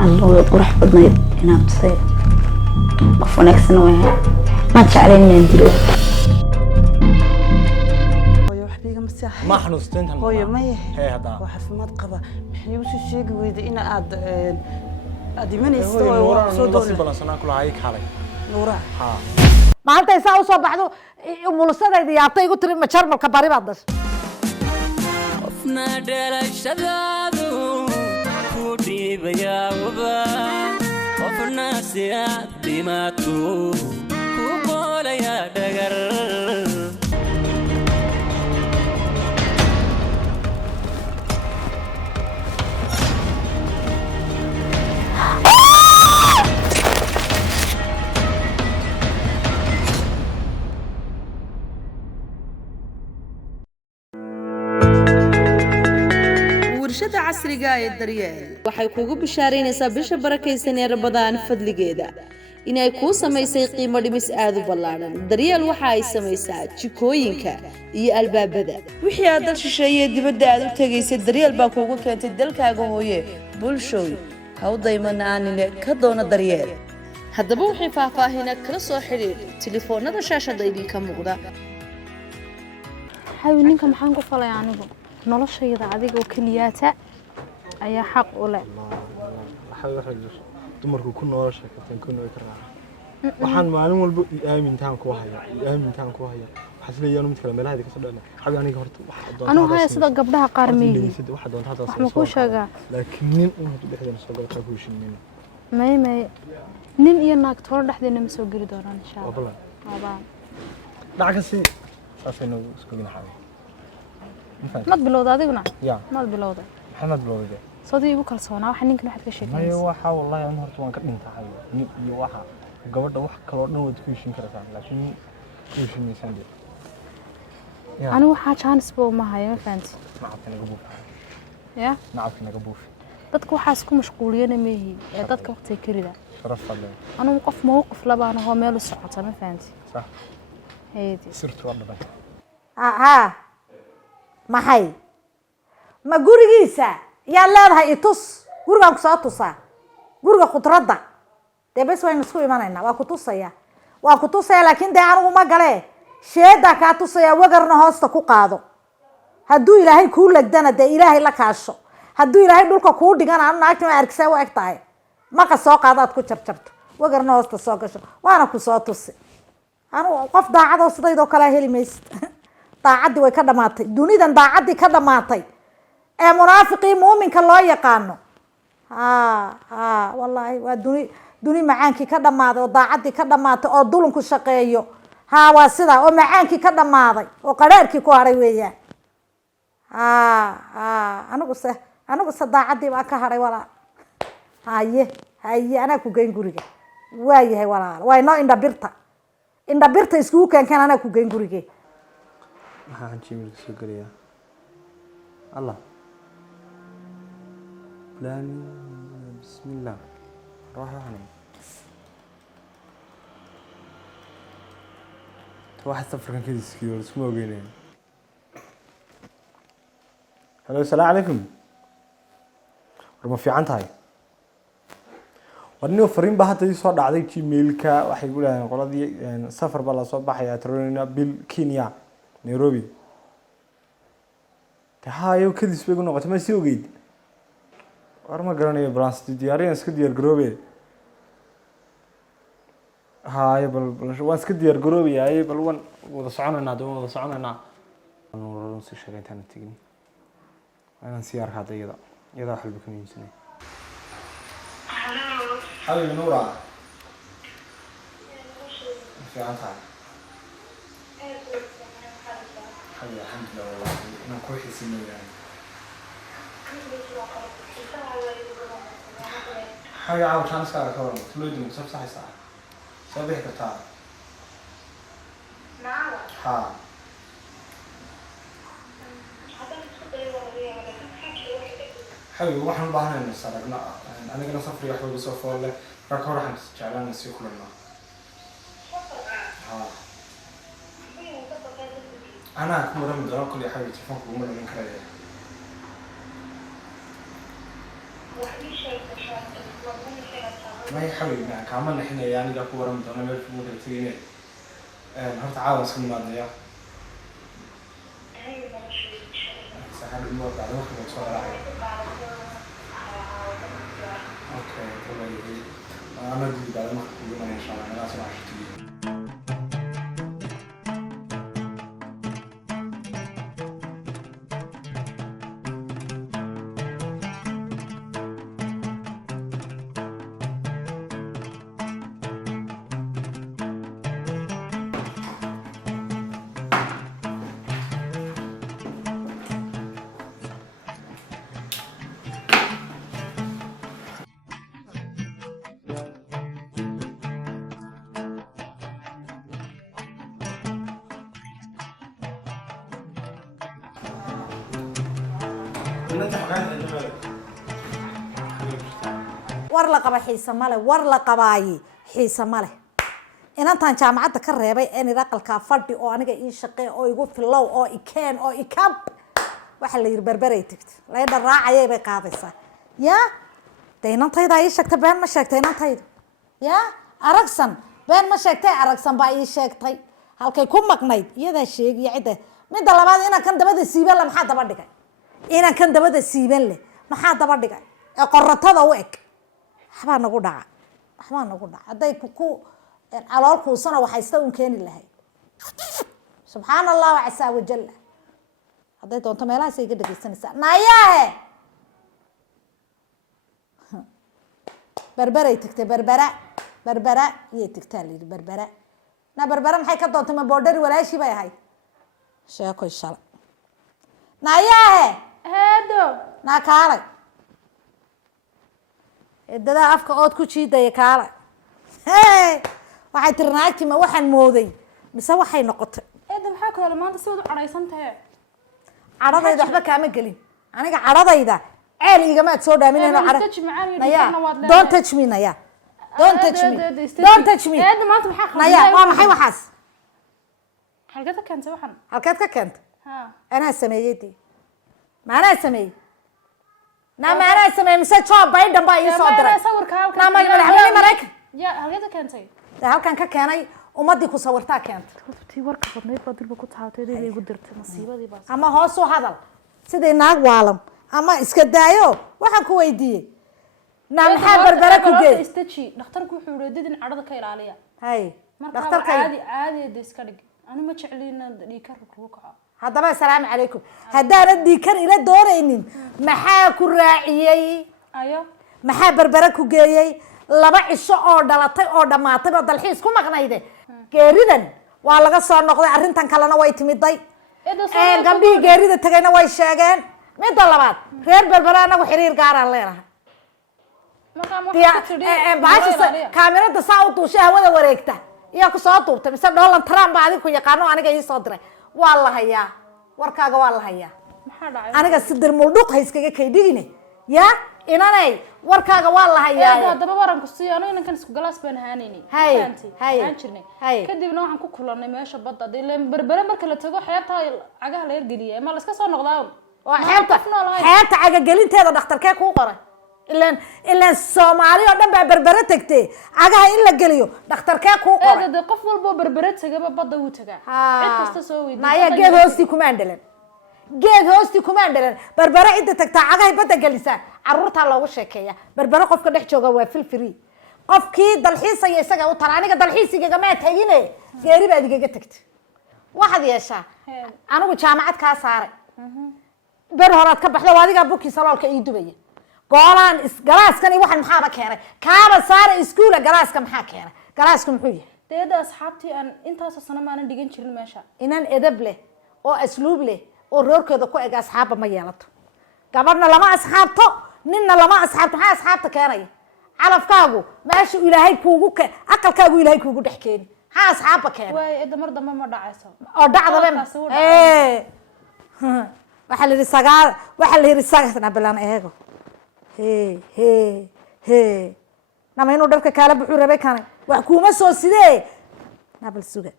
الله قرح بدنا ينام تصير عفوا أحسن وياه ما تشعرين من دلو ما حنوستين هو ما هي هذا وحفمات قبا محيوش شيء ويد إن عاد من هو يستوي نورا وصود نصيب بلا سنة كلها هيك حالي نورا ها ما أنت يساوي صباح ذو مولسنا إذا يعطي قلت لي ما شرب الكباري بعدش قفنا دل الشذاذو كودي بياوبا قفنا سياد بماتو كوبول يا دقر warshada casriga ee daryeel waxay kugu bishaaraynaysaa bisha barakaysan ee Ramadaan fadligeeda inay ku sameysay qiimo dhimis aad u ballaaran daryeel waxa ay sameysaa jikooyinka iyo albaabada wixii aad dal shisheeye dibadda aad u tagaysay daryeel baa kugu keentay dalkaaga hooye bulshooy hawdayman aanine ka doona daryeel haddaba wixii faahfaahin kala soo xiriir telefoonada shaashada idinka muuqda hawi ninka maxaan ku falay anigu noloshayda adiga oo kaliyaata ayaa xaq u leh waxa rajul dumarku ku nolosha ka tan ku nooy karaa waxaan maalin walba aamintaan ku haya waxa isleeyahay mid kale meelaha ka soo dhanaa xabi aniga horta waxa doonta anu haya sida gabdhaha qaar meeyay waxa doonta hada wax ma ku sheegaa laakiin nin uu dhexdeena soo galka ku heshiin may nin iyo naag toor dhexdeena ma soo geli doonaan insha Allah dhacasi saasaynu isku ginaxay mad bilowda adiguna ya mad bilowda maxamed bilowda sadii igu kalsoonaa waxa ninkan waxaad ka sheekaysaa mayo waxa wallahi aan horta waan ka dhintahay iyo waxa gabadha wax kale oo dhan wad ku heshin kartaa laakiin ku heshimaysan dee anigu waxa chance boo ma hayo ma fahanti nacabka naga buuf ya nacabka naga buuf dadku waxa isku mashquuliyeen meehi ee dadka waqti kirida sharaf fadlan anigu qof mowqif labaan oo meel u socota ma fahanti صح heedi sirtu wadada ها maxay ma gurigiisa yaa leedahay itus guriga ku soo tusaa guriga khudradda bes waynu isku imanaynaa waa ku tusaya laakiin de anigu ma gale sheeda ka tusaya wagarna hoosta ku qaado hadduu ilaahay ku lagdana de ilaahay la kaasho hadduu ilaahay dhulka ku dhigana aan naagtana arkisaa waa egtahay ma ka soo qaadaad ku jarjarto wagarna hoosta soo gasho waana ku soo tusi anu qof daacad oo sidaydoo kala heli maysid daacadii way ka dhamaatay dunidan daacadii ka dhamaatay ee munaafiqii muuminka loo yaqaano wallahi waa duni macaankii ka dhamaaday oo daacadii ka dhamaatay oo dulunku shaqeeyo waa sida oo macaankii ka dhamaaday oo qaraarkii ku haray weeyaan anigu se daacadii baa ka haray walaa haye anaa ku geyn guriga waayahay walaal waa inoo indhabirta iskugu keenkeen anaa ku geyn gurigee waxaan jimil soo galiyaa Allah plan bismillah rahman واحد صفر كان كذي سكيور اسمه وقينين هلو السلام عليكم ورما في عن هاي ورني وفرين بهات دي صار عادي جيميلكا waxay ku leeyahay qoladii safar baa la soo baxaya Troniana bil Kenya Nairobi tahayo kadis bay noqotay ma sii ogeyd warma garanayo branch diyaariyeen iska diyaar garoobe هاي بل وان سكت ديار قروبي هاي بل وان وذا صعنا وذا صعنا أنا نصي شغلين تاني تجني أنا سيار هذا يدا حلو بكم يمسني هاي نورا في عنها هاي الحمد لله والله أنا كويس إنه يعني هاي عاود كان سكار كورم تلويد مصف صح صح صبيح كتار نعم ها حلو waxaan u baahanahay saragna anigana safri wax ugu soo foolay marka hore waxaan jeclaan si kulana ha ana ku maran daro kulli xabi telefoonku uma dhamin karayo ما يحاول يعني كمان نحن يعني جا كورة مدونا ميل في مودة تيجي هرت عاوز كل ما ضيع سحب الموت على وقت بتصور عليه اوكي طيب انا بدي بعد ما اخذ ان شاء الله انا لازم اعرف war la qaba xiisa male war la qabaayi xiisa male inantaan jaamacadda ka reebay in aqalkaa fadhi oo aniga ii shaqee oo igu filow oo ikeen oo ikab waxa la yiri berberay tagto leedha raacayay bay qaadaysaa yaa de inantayda ii sheegtay been ma sheegtay inantayda yaa aragsan been ma sheegtay aragsan baa ii sheegtay halkay ku maqnayd iyadaa sheegiya cidda midda labaad inaan kan dabada siiban le maxaa daba dhigay inaan kan dabada siiban leh maxaa daba dhigay ee qoratada u eg waxbaa nagu dhaca hadday ku calool kuusana waxaysta un keeni lahayd subxaana allah casaa wajalla hadday doonto meelahaas iga dhegaysanaysaa naayaahe berberay tagtay berbera iyay tagtaa la yidhi berbera na berbera maxay ka doontay ma boodhari walaashii bay ahayd sheekoy shalay naayaahe heedo naa kaalay eedadaa afka ood ku jiidaya kaalay waxay tiri naagtima waxaan mooday mise waxay noqotay eedo maxaa ku yeelay maanta si wad u cadhaysan tahay cadhadayda waxba kaama gelin aniga cadhadayda ceel igamaad soo dhaaminayno naya don't touch me naya don't touch me don't touch me eedo maanta maxaa naya waa maxay waxaas halkeed ka keentay waxan halkeed ka keentay ha anaa sameeyey dee maanaa sameeyey na maanaa sameeyey mise Joe Biden baa ii soo diray sawirka halkan na madaxweyne Mareykan ya halkeed ka keentay halkan ka keenay ummadii ku sawirtaa keentay tii warka badnayd baa dilba ku taatay inay igu dirtay masiibadii baa ama hoos u hadal sidii naag waalan ama iska daayo waxaan ku weydiiyey na maxaa berbera ku geey istaji dhakhtarku wuxuu yiri dadin cadhada ka ilaaliya hay dhakhtarka caadi iska dhig anu ma jeclina dhiikar ku kaco haddaba assalaamu calaykum haddaanad dhiikar ila doonaynin maxaa ku raaciyey ayo maxaa berbera ku geeyey laba cisho oo dhalatay oo dhamaatay oo dalxiis ku maqnayde geeridan waa laga soo noqday arrintan kalena way timiday gabdhihii geerida tagayna way sheegeen midda labaad reer berbera anagu xiriir gaaraan leenahay kaamirada saa u duushay hawada wareegta iyo kusoo duubtay mise Donald Trump baa adiga ku yaqaano aniga ii soo diray waa la hayaa warkaaga waa la hayaa maxaa dhacay aniga sidir muldhuq hayskaga kaydhigine yaa inanay warkaaga waa la hayaa daba waran ku sii aniga ninkan isku galaas baan haanayni aan jirnay kadibna waxaan ku kulanay meesha badda dileen berbera marka la tago xeebta cagaha la ergeliye ma la iska soo noqdaa waa xeebta caga gelinteeda dhakhtarkee ku qoray ilaan Soomaali oo dhan baa berbera tagtay cagaha in la geliyo dhakhtarkee ku qoray eedada qof walba berbera tagaba badda uu tagaa cid kasta soo weydiin naya geed hoosti kuma dhalan berbera inta tagtaa cagaha badda gelisa caruurta loogu sheekeeya berbera qofka dhex jooga waa free qofkii dalxiisaya isaga u tar aniga dalxiisiga ma tagine geeri baad igaga tagtay waxaad yeeshaa anigu jaamacad ka saaray ber horaad ka baxdo adiga buki saloolka ii dubaya goolaan galaaskani waxan maxaa keenay kaaba saara iskuula galaaska maxaa keenay galaasku muxuu yahay deeda asxaabtii aan intaas sano maanan dhigan jirin meesha inaan edeb leh oo asluub leh oo roorkeeda ku eg asxaabba ma yeelato gabadhna lama asxaabto ninna lama asxaabto maxaa asxaabta keenaya calafkaagu meesha ilaahay kuugu aqalkaagu ilaahay kuugu dhex keeni maxaa asxaabba keenay waay eeda mar dambe ma dhacayso oo dhacdale waxaa la yidhi sagaal bilaan eego nama inuu dharka kaala buxuu rabay kanay wax kuuma soo sidee nabal suga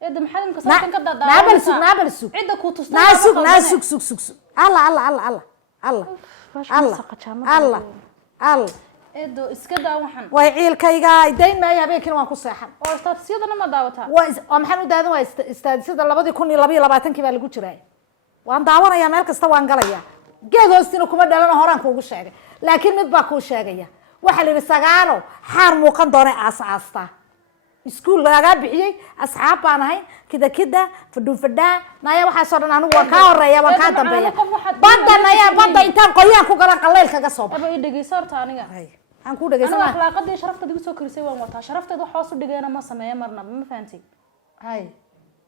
eeda maxaad imka saartan ka dadaa nabal sug cidda ku tustaa sug Allah al eedo iska daa waxan way ciilkayga dayn maayo habeenkina waan ku seexan oo istaadisiyadana ma daawataa waa maxaan u daadan waa istaadisada 2022 baa lagu jiray waan daawanayaa meel kasta waan galayaa geed hoostina kuma dhalana horaan kuugu sheegay laakiin mid baa kuu sheegaya waxa la yidhi sagaalo xaar muuqan doona aas-aasta iskuul lagaa bixiyey asxaab baan ahay kida fadhuufadhaa naya waxaasoo dhan anigu waan kaa horeeya waan kaa dambeeya badda naya badda intaan qoyaan ku galan qallayl kaga soo baxay aba i dhegeyso horta aniga aan ku dhegeysanaa akhlaaqadii sharafta digu soo korisay waan wataa sharafteed wax hoos u dhigeena ma sameeyo marna ma fahanti hay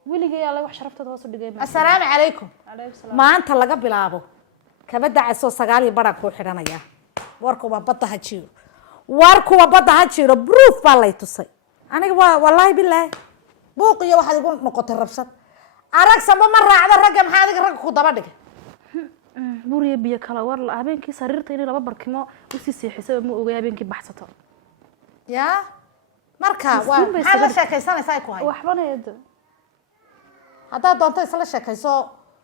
weligay alla wax sharafteed hoos u dhigay assalaamu calaykum alaykum salaam maanta laga bilaabo kabada casoo 9 bara ku xidhanaya warkuba badda ha jiro warkuba badda ha jiro proof baa lay tusay aniga wallahi billahi buuq iyo waxa igu noqotay rabsad arag samba ma raacda ragga maxaa adiga rag ku daba dhigay buriye biyo kala war la habeenkii sariirta inay laba barkimo u sii seexisay ma ogaa habeenkii baxsato ya marka waa maxaa la sheekaysanaysaa ku hay waxbana eedo hadda doonto isla sheekayso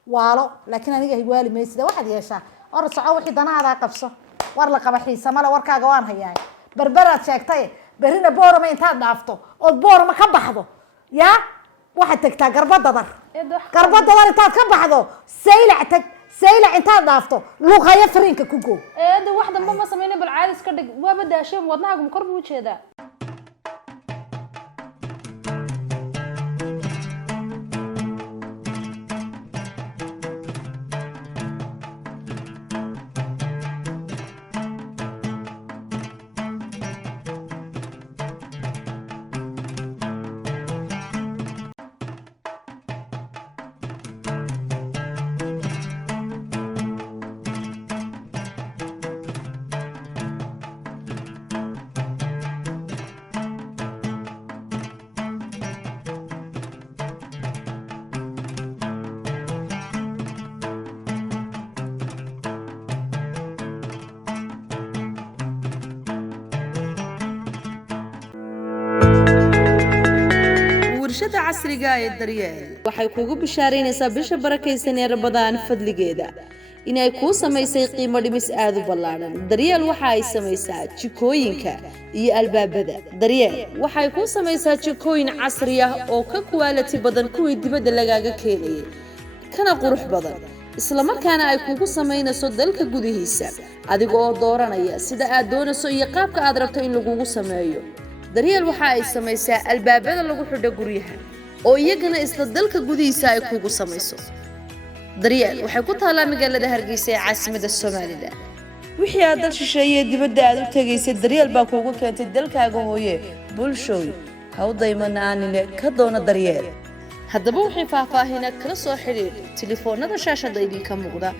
waalo laakiin aniga hiwaali meesida waxaad yeeshaa or soco wixii danaada qabso war la qaba xiisa male warkaaga waan hayaa berberaad sheegtay berina boorama intaad dhaafto oo boorama ka baxdo ya waxaad tagtaa garbadadar intaad ka baxdo saylac intaad dhaafto luuqaya fariinka ku goob eedo wax damba ma sameeyay bal caadi iska dhig waaba daasheen wadnahaagu kor buu jeedaa warshada casriga ee daryeel waxay kugu bishaaraynaysaa bisha barakaysan ee Ramadaan fadligeeda inay ku samaysay qiimo dhimis aad u ballaaran daryeel waxa ay samaysaa jikooyinka iyo albaabada daryeel waxay ku samaysaa jikooyin casri ah oo ka quality badan kuwii dibadda lagaaga keenay kana qurux badan isla markaana ay kugu samaynayso dalka gudihiisa adiga oo dooranaya sida aad doonayso iyo qaabka aad rabto in lagugu sameeyo daryeel waxa ay samaysaa albaabada lagu xidho guryaha oo iyagana isla dalka gudihiisa ay kugu samayso daryeel waxay ku taalaa magaalada Hargeysa ee caasimadda Soomaaliland wixii aad dal shisheeye dibadda aad u tagaysay daryeel baa kugu keentay dalkaaga hooye bulshooy hawdaymanaanile ka doona daryeel haddaba wixii faahfaahinad kala soo xiriir telefoonada shaashada idinka muuqda